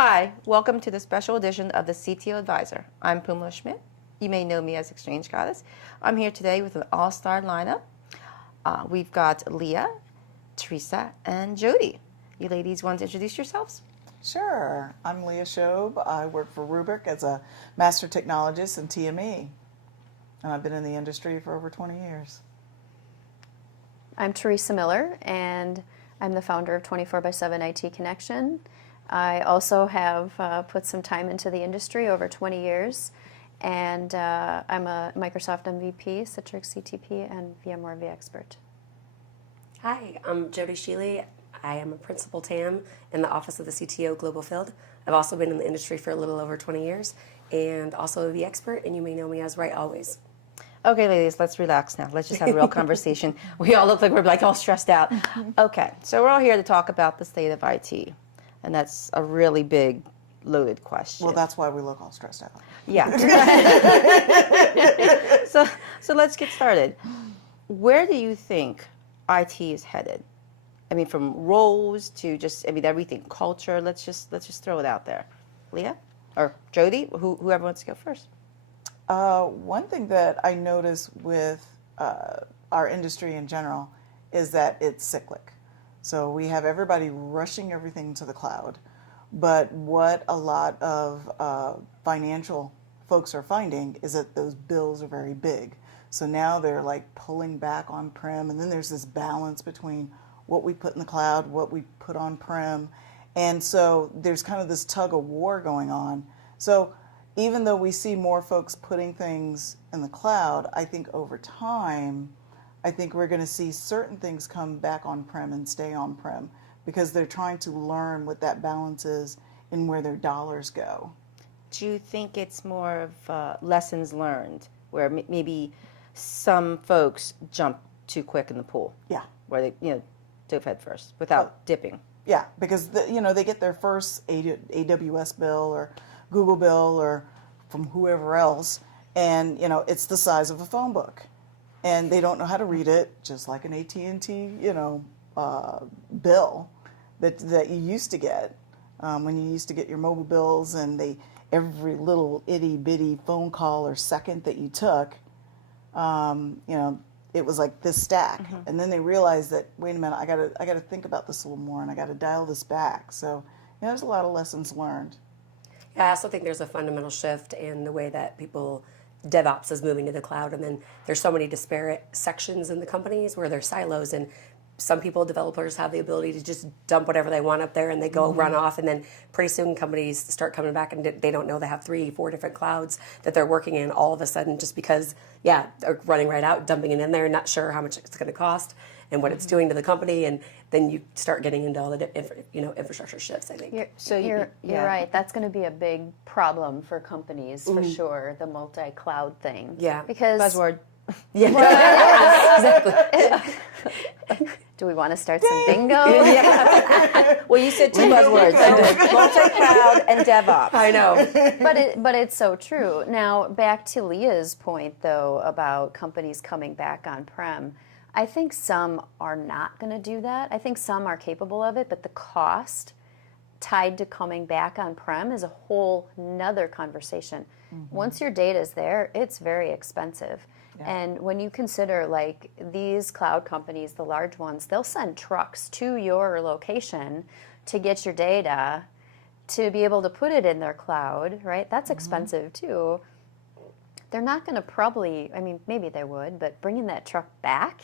Hi, welcome to the special edition of the CTO Advisor. I'm Phoummala Schmitt. You may know me as Exchange Goddess. I'm here today with an all-star lineup. We've got Leah, Theresa, and Jodi. You ladies want to introduce yourselves? Sure. I'm Leah Schoeb. I work for Rubrik as a master technologist in TME. And I've been in the industry for over 20 years. I'm Theresa Miller, and I'm the founder of 24/7 IT Connection. I also have put some time into the industry, over 20 years, and I'm a Microsoft MVP, Citrix CTP, and VMware vExpert. Hi, I'm Jodi Shely. I am a principal TAM in the office of the CTO Global Field. I've also been in the industry for a little over 20 years, and also a vExpert, and you may know me as Right Always. Okay, ladies, let's relax now. Let's just have a real conversation. We all look like we're all stressed out. Okay, so we're all here to talk about the state of IT, and that's a really big, loaded question. Well, that's why we look all stressed out. Yeah. So let's get started. Where do you think IT is headed? I mean, from roles to everything, culture. Let's just throw it out there. Leah or Jodi, whoever wants to go first. One thing that I notice with our industry in general is that it's cyclic. So we have everybody rushing everything to the cloud. But what a lot of financial folks are finding is that those bills are very big. So now they're like pulling back on-prem, and then there's this balance between what we put in the cloud, what we put on-prem. And so there's kind of this tug of war going on. So even though we see more folks putting things in the cloud, I think over time, I think we're going to see certain things come back on-prem and stay on-prem because they're trying to learn what that balance is and where their dollars go. Do you think it's more of lessons learned, where maybe some folks jump too quick in the pool? Yeah. Where they, dove head first without dipping. Yeah, because they get their first AWS bill or Google bill or from whoever else, and it's the size of a phone book, and they don't know how to read it, just like an AT&T bill that you used to get when you used to get your mobile bills, and every little itty bitty phone call or second that you took, it was like this stack, and then they realized that, wait a minute, I gotta think about this a little more, and I gotta dial this back. So there's a lot of lessons learned. Yeah, I also think there's a fundamental shift in the way that DevOps is moving to the cloud, and then there's so many disparate sections in the companies where there's silos, and some developers have the ability to just dump whatever they want up there and they go run off, and then pretty soon companies start coming back and they don't know they have 3-4 different clouds that they're working in all of a sudden just because, they're running right out, dumping it in there, not sure how much it's going to cost and what it's doing to the company, and then you start getting into all the infrastructure shifts, I think. You're right. That's going to be a big problem for companies, for sure, the multi-cloud thing. Yeah. Because Buzzword. Yeah. Exactly. Do we want to start some bingo? Well, you said two buzzwords: multi-cloud and DevOps. I know. But it's so true. Now, back to Leah's point, though, about companies coming back on-prem. I think some are not going to do that. I think some are capable of it, but the cost tied to coming back on-prem is a whole nother conversation. Once your data is there, it's very expensive. Yeah. And when you consider, like, these cloud companies, the large ones, they'll send trucks to your location to get your data to be able to put it in their cloud, right? That's expensive, too. They're not going to probably, maybe they would, but bringing that truck back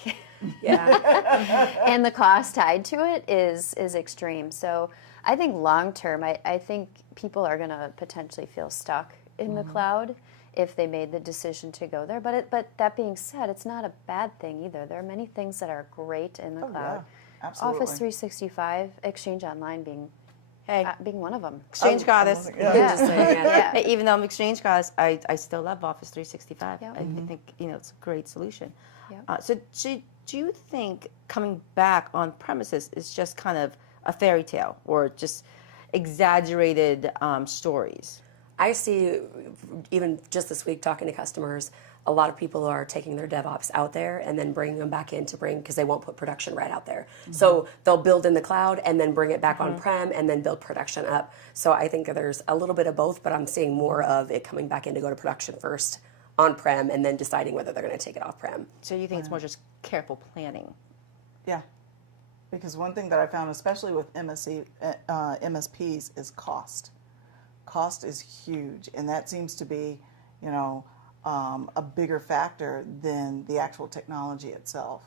and the cost tied to it is extreme. So I think long term, I think people are going to potentially feel stuck in the cloud if they made the decision to go there. But that being said, it's not a bad thing either. There are many things that are great in the cloud. Yeah, absolutely. Office 365, Exchange Online being one of them. Exchange Goddess. Yeah. Even though I'm Exchange Goddess, I still love Office 365. Yeah. I think it's a great solution. Yeah. So do you think coming back on premises is just kind of a fairy tale or just exaggerated stories? I see, even just this week talking to customers, a lot of people are taking their DevOps out there and then bringing them back in to bring, because they won't put production right out there. So they'll build in the cloud and then bring it back on-prem and then build production up. So I think there's a little bit of both, but I'm seeing more of it coming back in to go to production first on-prem and then deciding whether they're going to take it off-prem. So you think it's more just careful planning? Yeah. Because one thing that I found, especially with MSPs, is cost. Cost is huge, and that seems to be, a bigger factor than the actual technology itself.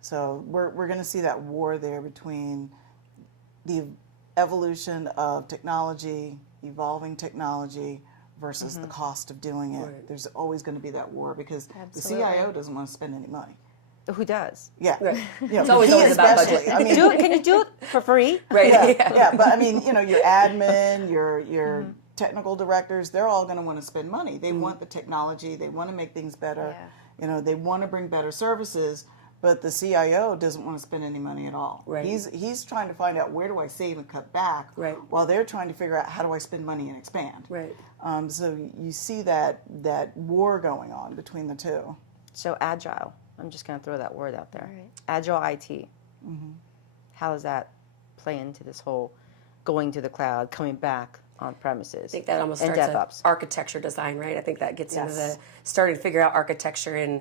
So we're going to see that war there between the evolution of technology, evolving technology, versus the cost of doing it. Right. There's always going to be that war because Absolutely. the CIO doesn't want to spend any money. Who does? Yeah. Right. It's always about budget. I mean, Can you do it for free? Right. yeah, but I mean, your admin, your technical directors, they're all going to want to spend money. They want the technology. They want to make things better. Yeah. They want to bring better services, but the CIO doesn't want to spend any money at all. Right. He's trying to find out, where do I save and cut back, Right. while they're trying to figure out, how do I spend money and expand. Right. So you see that war going on between the two. So agile. I'm just going to throw that word out there. Right. Agile IT. How does that play into this whole going to the cloud, coming back on premises? I think that almost and starts DevOps. at architecture design, right? I think that gets into Yes. the starting to figure out architecture and,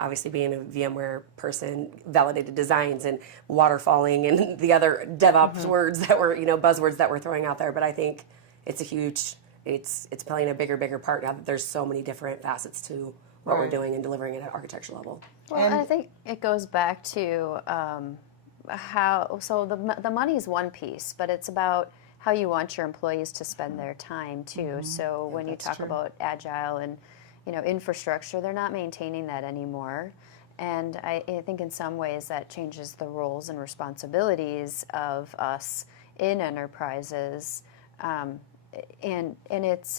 obviously being a VMware person, validated designs and waterfalling and the other DevOps words that were, buzzwords that we're throwing out there. But I think it's a huge, it's playing a bigger part now that there's so many different facets to what we're Right. doing and delivering it at architecture level. Well, And- I think it goes back to the money is one piece, but it's about how you want your employees to spend their time too. So when you that's talk true. about agile and infrastructure, they're not maintaining that anymore. And I think in some ways that changes the roles and responsibilities of us in enterprises, and it's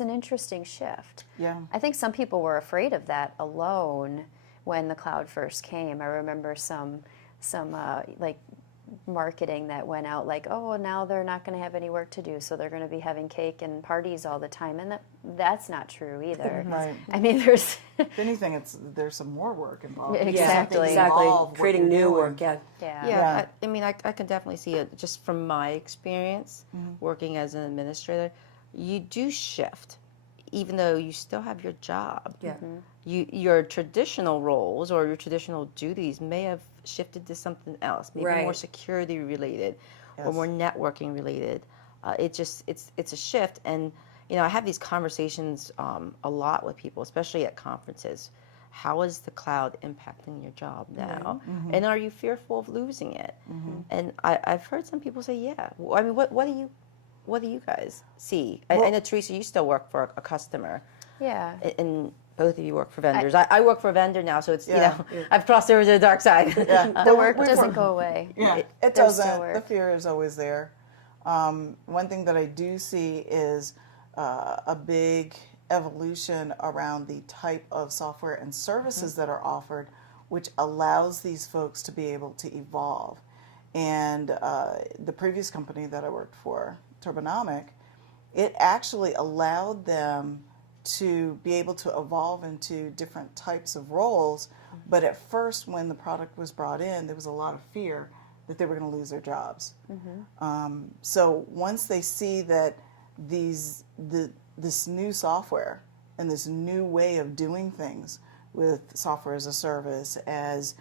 an interesting shift. Yeah. I think some people were afraid of that alone when the cloud first came. I remember some marketing that went out like, oh, now they're not going to have any work to do, so they're going to be having cake and parties all the time, and that's not true either. Right. I mean, there's If anything, there's some more work involved. Exactly. Something Exactly. evolve what Creating you're new doing. work, yeah. Yeah, I can definitely see it just from my experience working as an administrator. You do shift, even though you still have your job. Yeah. Your traditional roles or your traditional duties may have shifted to something else, maybe Right. more security related or Yes. more networking related. It's a shift, and I have these conversations a lot with people, especially at conferences. How is the cloud impacting your job now? And are you fearful of losing it? And I've heard some people say, yeah. I mean, what do you guys see? I know, Theresa, you still work for a customer. yeah. And both of you work for vendors. I work for a vendor now, so it's, Yeah. I've crossed over to the dark side. Yeah. The work doesn't go away. Yeah, it There's still doesn't. work. The fear is always there. One thing that I do see is a big evolution around the type of software and services that are offered, which allows these folks to be able to evolve. And the previous company that I worked for, Turbonomic, it actually allowed them to be able to evolve into different types of roles. But at first, when the product was brought in, there was a lot of fear that they were going to lose their jobs. So once they see that this new software and this new way of doing things with software as a service, as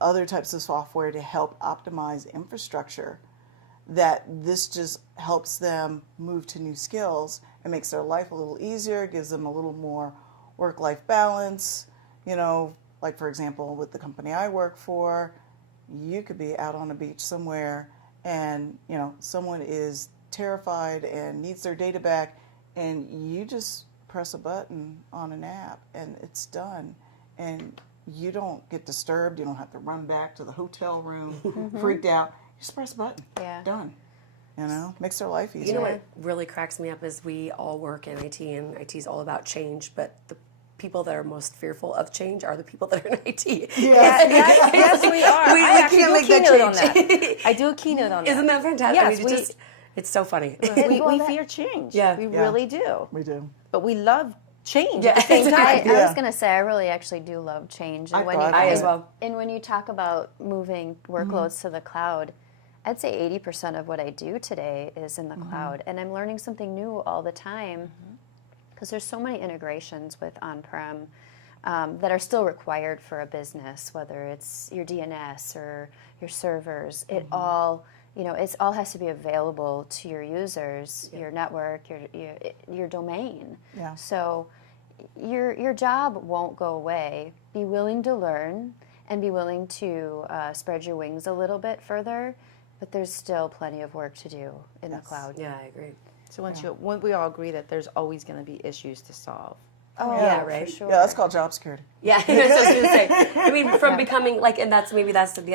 other types of software to help optimize infrastructure, that this just helps them move to new skills and makes their life a little easier, gives them a little more work-life balance. Like for example, with the company I work for, you could be out on a beach somewhere and, someone is terrified and needs their data back, and you just press a button on an app and it's done. And you don't get disturbed. You don't have to run back to the hotel room freaked out. You just press a button. Yeah. Done. Makes their life easier. You know what really cracks me up is we all work in IT, and IT is all about change, but the people that are most fearful of change are the people that are in IT. Yes, we are. I actually can't do a make that keynote on change. that. I do a keynote on that. Isn't that fantastic? Yes, I mean, It's so funny. We fear change. Yeah. We Yeah. really do. We do. But we love change Yeah. at the same time. I Yeah. was going to say, I really actually do love change. I And when thought you, I as well. And when you talk about moving workloads to the cloud, I'd say 80% of what I do today is in the cloud. And I'm learning something new all the time because there's so many integrations with on-prem that are still required for a business, whether it's your DNS or your servers. It all, it all has to be available to your users, your network, your domain. Yeah. So your job won't go away. Be willing to learn and be willing to spread your wings a little bit further, but there's still plenty of work to do in the cloud. Yeah, I agree. So when we all agree that there's always going to be issues to solve. Oh, Yeah, for right. sure. Yeah, that's called job security. Yeah, that's what I was going to say. I mean, from becoming and that's the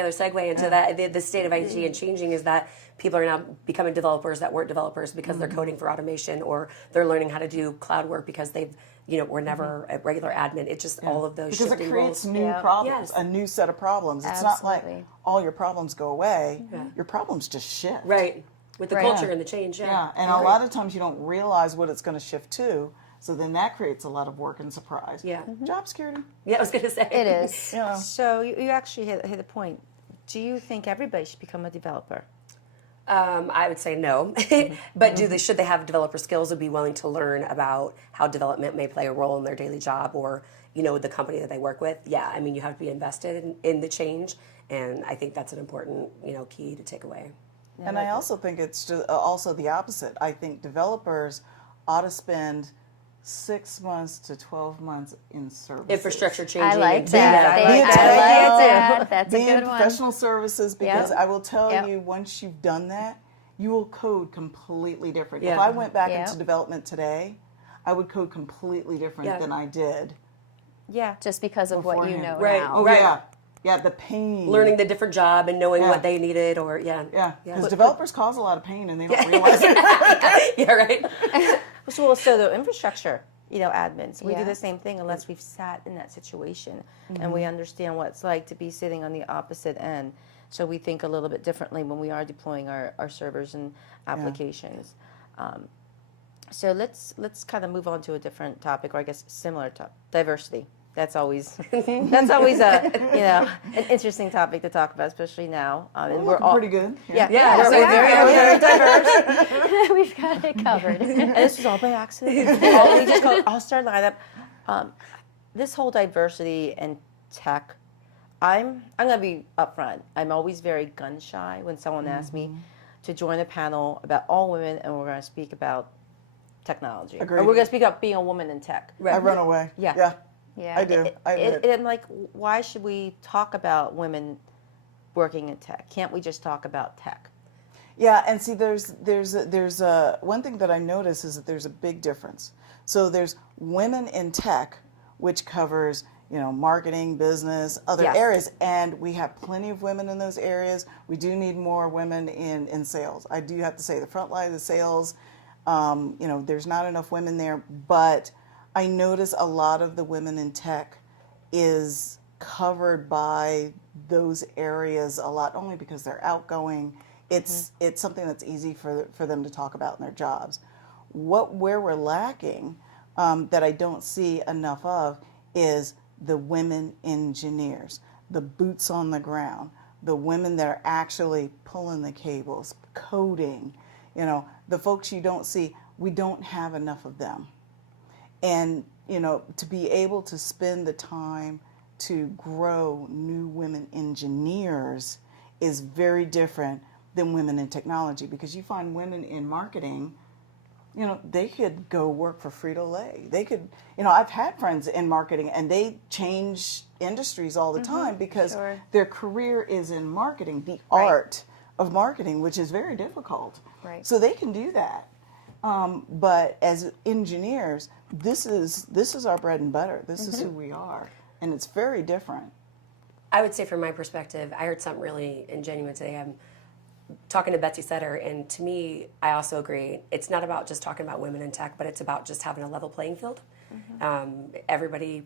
other segue into that. The state of IT and changing is that people are now becoming developers that weren't developers because they're coding for automation, or they're learning how to do cloud work because they've, were never a regular admin. It's just all of those Because it shifting creates roles. new Yeah. problems, Yes. a new set of problems. It's not Absolutely. like all your problems go away. Your problems just shift. Right. With the Right. culture and the change, Yeah, and a lot of times you don't realize what it's going to shift to. So then that creates a lot of work and surprise. Yeah. Job security. Yeah, I was going to say. It is. Yeah. So you actually hit a point. Do you think everybody should become a developer? I would say no, but should they have developer skills and be willing to learn about how development may play a role in their daily job or the company that they work with? Yeah, I mean you have to be invested in the change, and I think that's an important key to take away. And I also think it's just also the opposite. I think developers ought to spend 6 months to 12 months in services. Infrastructure changing. I like and- that. Yeah. I Be like that. that. That's Be a in good one. professional services because Yep. I will tell Yep. you, once you've done that, you will code completely different. Yeah. If I went back Yep. into development today, I would code completely different Yeah. than I did. Yeah. Just because of what you beforehand. know Right. now. Oh Right. yeah, yeah, the pain. Learning the different job and knowing Yeah. what they needed, or Yeah, Yeah. because developers cause a lot of pain and they don't realize it. yeah, right. So the infrastructure, admins, we do Yeah. the same thing unless we've sat in that situation and we understand what it's like to be sitting on the opposite end. So we think a little bit differently when we are deploying our servers and applications. So let's kind of move on to a different topic, or I guess similar to diversity. That's always an interesting topic to talk about, especially now. And We're pretty good. Yeah, Yeah, we're, so we're very diverse. We've got it covered. And this was all by accident. We just called all-star lineup. This whole diversity and tech, I'm going to be upfront. I'm always very gun shy when someone asks me to join a panel about all women and we're going to speak about technology. Agreed. Or we're going to speak about being a woman in tech. I run away. Yeah. Yeah. Yeah. I do. I admit. And I'm like, why should we talk about women working in tech? Can't we just talk about tech? Yeah, and see, there's one thing that I notice is that there's a big difference. So there's women in tech, which covers marketing, business, other Yes. areas, and we have plenty of women in those areas. We do need more women in sales. I do have to say the front line of the sales, there's not enough women there, but I notice a lot of the women in tech is covered by those areas a lot, only because they're outgoing. It's something that's easy for them to talk about in their jobs. Where we're lacking that I don't see enough of is the women engineers, the boots on the ground, the women that are actually pulling the cables, coding, the folks you don't see. We don't have enough of them. And, to be able to spend the time to grow new women engineers is very different than women in technology, because you find women in marketing, they could go work for Frito-Lay. They could, I've had friends in marketing and they change industries all the time because Sure. their career is in marketing, the art of marketing, which is very difficult. Right. So they can do that. But as engineers, this is our bread and butter. This is who we are, and it's very different. I would say from my perspective, I heard something really ingenuine today. I'm talking to Betsy Setter, and to me, I also agree. It's not about just talking about women in tech, but it's about just having a level playing field. Everybody,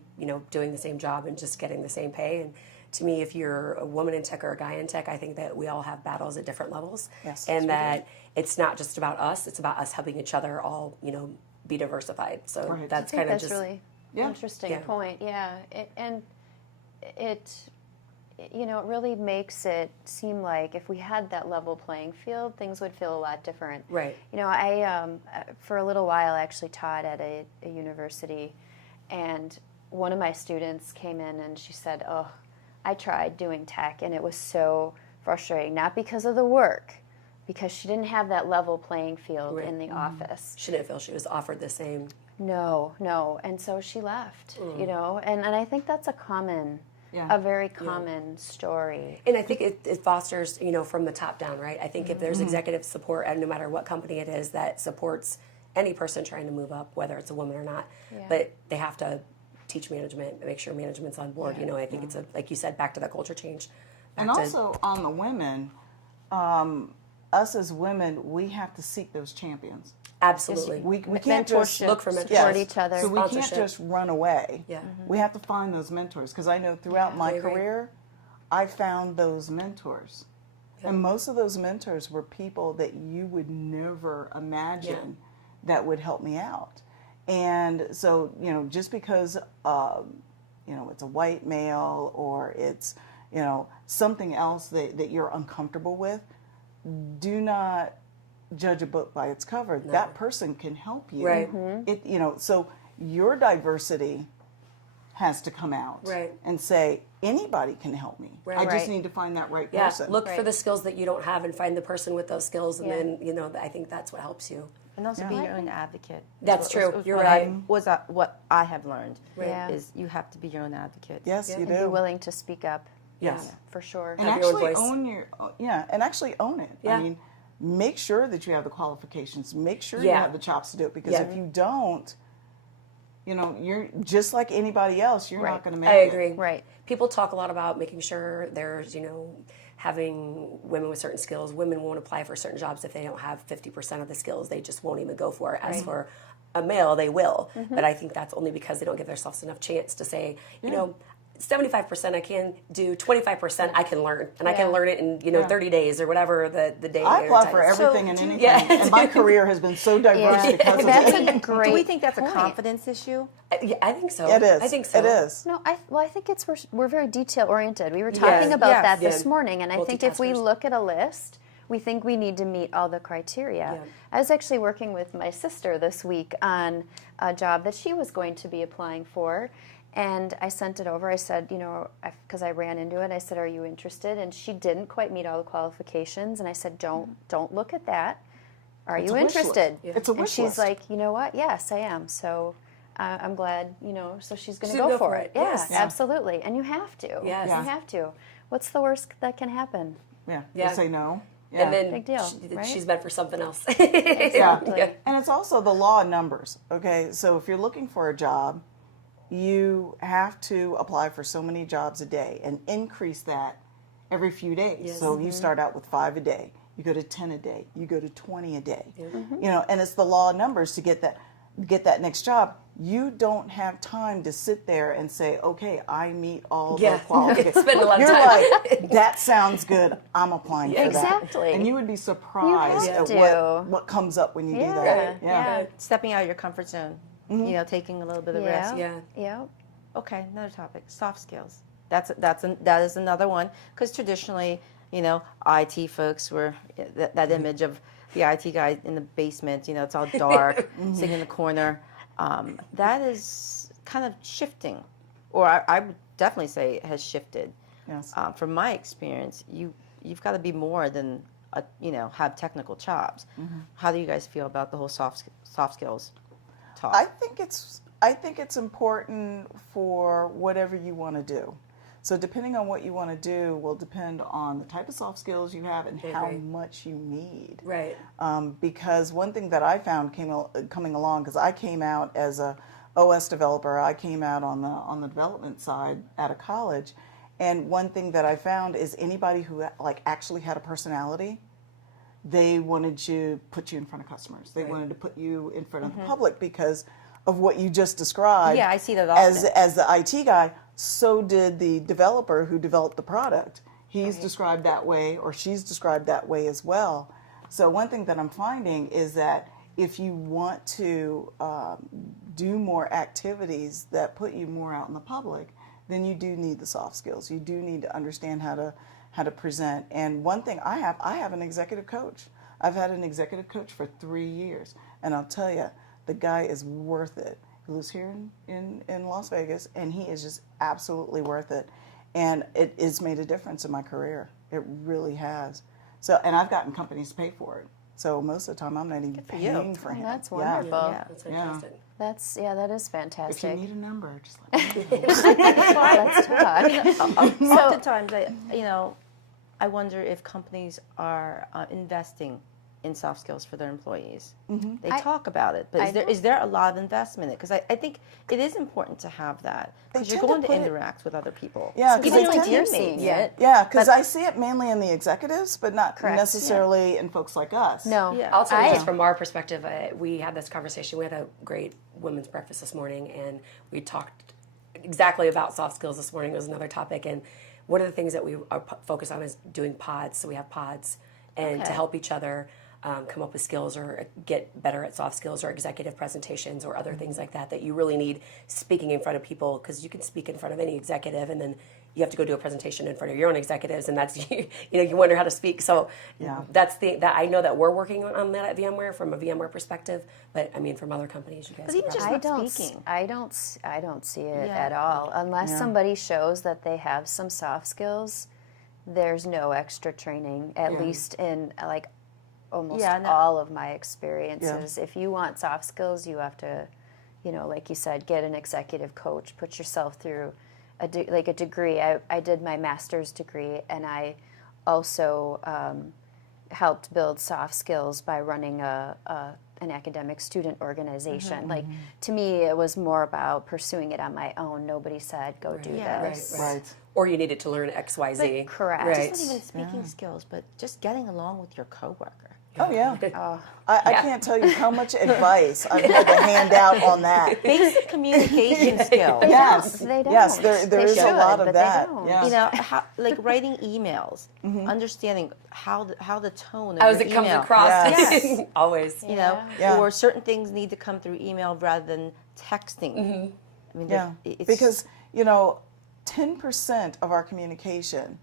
doing the same job and just getting the same pay. And to me, if you're a woman in tech or a guy in tech, I think that we all have battles at different levels. Yes, and we that it's not just about us, it's about us helping each other all, be diversified. So Right. that's I kind think of that's just really Yeah. interesting Yeah. point. Yeah, it it really makes it seem like if we had that level playing field, things would feel a lot different. Right. I for a little while actually taught at a university, and one of my students came in and she said, "Oh, I tried doing tech and it was so frustrating. Not because of the work, because she didn't have that level playing field in the office." she didn't feel she was offered the same. No, and so she left. And I think that's a very common story. And I think it fosters, from the top down, right? I think if there's executive support, and no matter what company it is that supports any person trying to move up, whether it's a woman or not, but they have to teach management, make sure management's on board. I think it's like you said, back to that culture change. And also on the women, us as women, we have to seek those champions. Absolutely. We can't just look for mentors. Support each other. So we can't Sponsorship. just run away. Yeah. We have to find those mentors, because I know throughout my Agree. career, I found those mentors. And most of those mentors were people that you would never imagine that would help me out. And so, just because, it's a white male or it's, something else that you're uncomfortable with, do not judge a book by its cover. No. That person can help you. Right. So your diversity has to come out. Right. And say, anybody can help me. Right. I just Right. need to find that right Yeah, person. look for the skills that you don't have and find the person with those skills, and Yeah. then I think that's what helps you. And also be your own advocate. That's true. Was You're what right. What I have learned Yeah. is you have to be your own advocate. Yes, you And do. be willing to speak up. Yes. For sure. And Have your own actually voice. and actually own it. Yeah. I mean, make sure that you have the qualifications. Make sure you Yeah. have the chops to do it, because Yeah. if you don't, you're just like anybody else. You're not going to make I it. agree. Right. People talk a lot about making sure there's, having women with certain skills. Women won't apply for certain jobs if they don't have 50% of the skills. They just won't even go for it. As for a male, they will. But I think that's only because they don't give themselves enough chance to say, 75% I can do, 25% I can learn. And I can learn it in, 30 days or whatever the day. I or apply time for is. everything and anything, and my career has been so diverse Yeah. because of That's it. a great Do we think that's point. a confidence issue? Yeah, I think so. It is. I think so. It is. No, I think we're very detail oriented. We were talking about Yes. that this Yeah. morning, and I think if we Multitaskers. look at a list, we think we need to meet all the criteria. Yeah. I was actually working with my sister this week on a job that she was going to be applying for, and I sent it over. I said, because I ran into it, I said, "Are you interested?" And she didn't quite meet all the qualifications, and I said, "Don't look at that. Are It's you a wish list. interested?" Yeah. It's a and wish she's list. like, "You know what? Yes, I am." So. I'm glad, so she's going to She's gonna go for it. Yeah, Yes. Yeah. absolutely. And you have to. Yes. You Yeah. have to. What's the worst that can happen? Yeah. Yeah. You say no. Yeah. And then Big deal, right? she's meant for something else. Exactly. Yeah. And it's also the law of numbers. Okay, so if you're looking for a job, you have to apply for so many jobs a day and increase that every few days. Yes. So you start out with 5 a day, you go to 10 a day, you go to 20 a day. And it's the law of numbers to get that next job. You don't have time to sit there and say, "Okay, I meet all Yeah. the qualifications." Spend a lot of You're time. like, "That sounds good. I'm applying for that." Exactly. And you would be surprised You have at to. what comes up when you do Yeah. that. Yeah. Stepping out of your comfort zone, taking a little bit of Yeah. risk. Yeah. Yeah. Okay, another topic: soft skills. That is another one, because traditionally, IT folks were that image of the IT guy in the basement. It's all dark, sitting in the corner. That is kind of shifting, or I would definitely say it has shifted. Yes. From my experience, you've got to be more than have technical chops. How do you guys feel about the whole soft skills talk? I think it's important for whatever you want to do. So depending on what you want to do will depend on the type of soft skills you have and how much you need. Right. Because one thing that I found coming along, because I came out as a OS developer, I came out on the development side out of college, and one thing that I found is anybody who actually had a personality, they wanted to put you in front of customers. They wanted to put you in front of the public because of what you just described. Yeah, I see that often. As the IT guy, so did the developer who developed the product. He's described that way, or she's described that way as well. So one thing that I'm finding is that if you want to do more activities that put you more out in the public, then you do need the soft skills. You do need to understand how to present. And one thing I have an executive coach. I've had an executive coach for 3 years, and I'll tell you, the guy is worth it. He lives here in Las Vegas, and he is just absolutely worth it. And it has made a difference in my career. It really has. So, and I've gotten companies to pay for it. So most of the time, I'm not even paying for him. That's Yeah. wonderful. Yeah. That's fantastic. That is If fantastic. you need a number, just let me know. Let's talk. Oftentimes, I wonder if companies are investing in soft skills for their employees. They talk about it, but is there a lot of investment in it? Because I think it is important to have that, because you're tend to going to put it- interact with other people. Yeah, 'cause even they like tend to- you're teammates. seeing it. Yeah, because I see it mainly in the executives, but not Correct. necessarily in folks like us. No. Yeah. I'll tell you just from our perspective, we had this conversation. We had a great women's breakfast this morning, and we talked exactly about soft skills this morning. It was another topic, and one of the things that we are focused on is doing pods. So we have pods, and to help each other come up with skills or get better at soft skills or executive presentations or other things like that you really need speaking in front of people, because you can speak in front of any executive and then you have to go do a presentation in front of your own executives, and that's you wonder how to speak. So that's that I know that we're working on that at VMware from a VMware perspective, but I mean from other companies, you guys. But even could just probably- not I speaking. don't see it Yeah. at all. Unless somebody shows that they have some soft skills, there's no extra training, at least in like almost all of my experiences. If you want soft skills, you have to, like you said, get an executive coach, put yourself through a degree. I did my master's degree, and I also helped build soft skills by running an academic student organization. Like, to me, it was more about pursuing it on my own. Nobody said, go do this. Right. Or you needed to learn XYZ. Correct. Right. It's not even speaking skills, but just getting along with your coworker. Oh, yeah. I can't tell you how much advice I've had to hand out on that. Basic communication skills. Yes. They don't. Yes, there They is a should, lot but of they that. don't. Yeah. How, like writing emails, understanding how the tone of How your it comes email. across. Yes. Always. Yeah. Or certain things need to come through email rather than texting. I mean, Yeah, it's, because 10% of our communication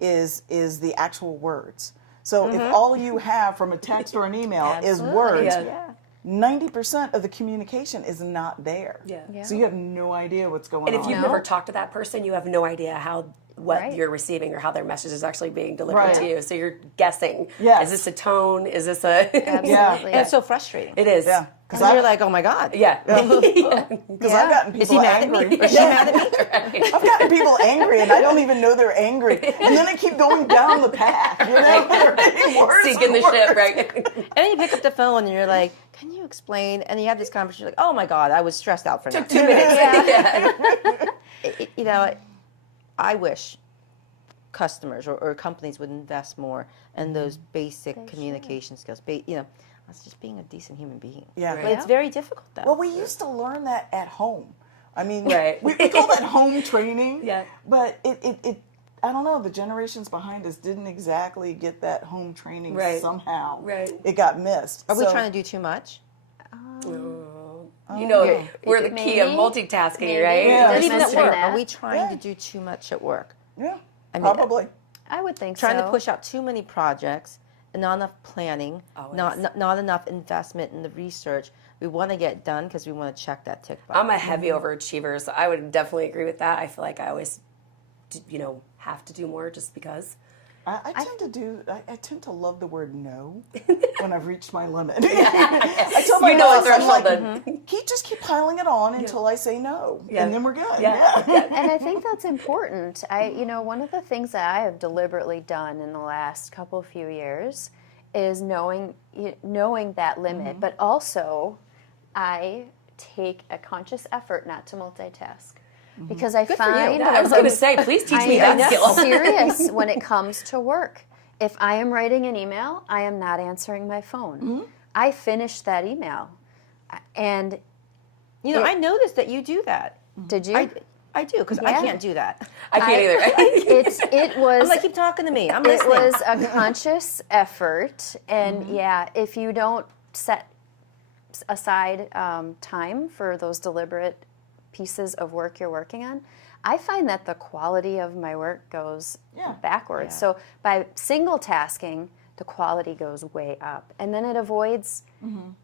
is the actual words. So if all you have from a text or an email is words, Yeah. 90% of the communication is not there. Yeah. So you have no idea what's going And on. if you've never talked to that person, you have no idea what Right. you're receiving or how their message is actually being delivered Right. to you. So you're guessing. Yes. Is this a tone? Is this a? Absolutely. and it's so frustrating. It is. Yeah. Because you're like, oh my God. Yeah. Because I've gotten people Is he mad at me? angry. Is she mad at me? I've gotten people angry and I don't even know they're angry. And then I keep going down the path. They're getting worse Sinking and the ship, worse. right? And then you pick up the phone and you're like, can you explain? And you have this conversation, like, oh my God, I was stressed out for now. 2 minutes. I wish customers or companies would invest more in those basic communication skills. It's just being a decent human being. Yeah. But it's very difficult, though. Well, we used to learn that at home. I mean, Right. we call that home training. Yeah. But it I don't know, the generations behind us didn't exactly get that home training Right. somehow. Right. It got missed. Are we So- trying to do too much? We're the key of Maybe. multitasking, Maybe. right? Yeah. But Just even at mentioning work, that. are we trying to Yeah. do too much at work? Yeah, mean, probably. I would think Trying so. to push out too many projects and not enough planning, Always. not enough investment in the research. We want to get done because we want to check that tick box. I'm a heavy overachiever, so I would definitely agree with that. I feel like I always, have to do more just because. I tend to love the word no when I've reached my limit. I tell my You know boss, a I'm like, threshold just keep piling it on until I say no, Yeah. and then we're good. Yeah. And I think that's important. One of the things that I have deliberately done in the last few years is knowing that limit, but also I take a conscious effort not to multitask. Because I find Yeah, I was going to say, please teach me that I'm skill. serious when it comes to work. If I am writing an email, I am not answering my phone. I finish that email. And I noticed that you do that. did you? I do, because I Yeah. can't do that. I can't either. It was I'm like, keep talking to me. I'm it listening. was a conscious effort, and yeah, if you don't set aside time for those deliberate pieces of work you're working on, I find that the quality of my work goes backwards. Yeah. So by single tasking, the quality goes way up, and then it avoids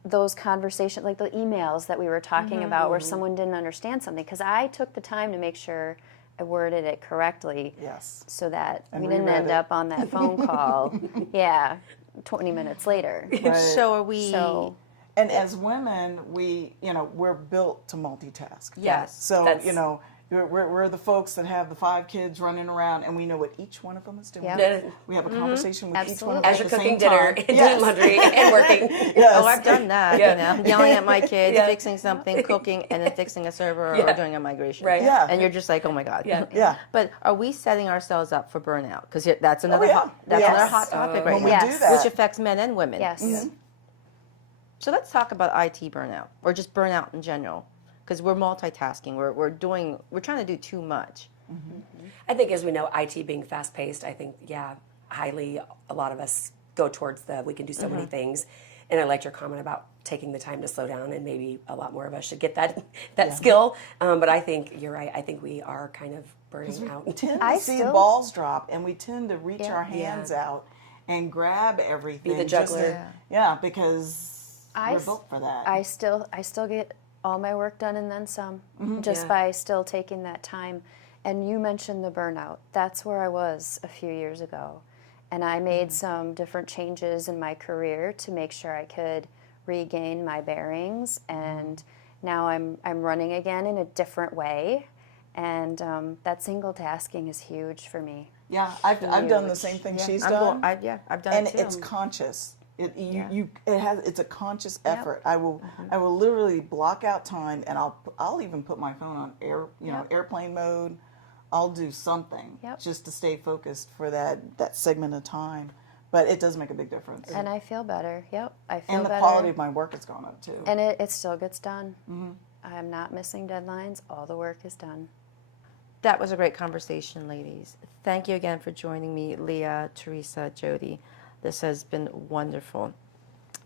those conversations, like the emails that we were talking about, where someone didn't understand something, because I took the time to make sure I worded it correctly, Yes. so that And we didn't reread end it. up on that phone call. 20 minutes later. Right. So are we? So And as women, we're built to multitask. Yes. So, That's- we're the folks that have the 5 kids running around, and we know what each one of them is doing. Yep. We have a conversation with each one of Absolutely. them As at you're the cooking same dinner time. and Yes. doing laundry and working. Yes. Oh, I've done that. Yeah. Yelling at my kids, Yeah. fixing something, cooking, and then fixing a server or Yeah. doing a migration. Right. Yeah. And you're just like, oh my god. Yeah. Yeah. But are we setting ourselves up for burnout? Because that's another yeah. that's Yes. another hot topic right When we now, Yes. do that, which affects men and women. yes. So let's talk about IT burnout, or just burnout in general, because we're multitasking. We're trying to do too much. I think, as we know, IT being fast paced, I think, highly, a lot of us go towards we can do so many things. And I liked your comment about taking the time to slow down, and maybe a lot more of us should get that skill. But I think you're right. I think we are kind of burning out. we tend to I see still- balls drop, and we tend to reach Yeah. our hands out and grab everything. the just juggler. to- because we're built for that. I still get all my work done and then some, just Yeah. by still taking that time. And you mentioned the burnout. That's where I was a few years ago. And I made some different changes in my career to make sure I could regain my bearings. And now I'm running again in a different way. And that single tasking is huge for me. Yeah, I've done the same thing she's done. I've done And it too. it's conscious. It's a conscious effort. I will literally block out time, and I'll even put my phone on airplane mode. I'll do something just to stay focused for that segment of time. But it does make a big difference. And I feel better. Yep, I feel And the better. quality of my work has gone up too. And it still gets done. I'm not missing deadlines. All the work is done. That was a great conversation, ladies. Thank you again for joining me, Leah, Theresa, Jodi. This has been wonderful.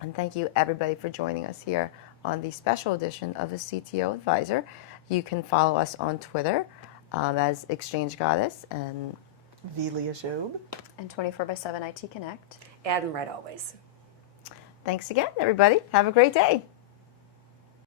And thank you, everybody, for joining us here on the special edition of the CTO Advisor. You can follow us on Twitter as Exchange Goddess and Leah Schoeb. And 24/7 IT Connect. And right always. thanks again, everybody. Have a great day.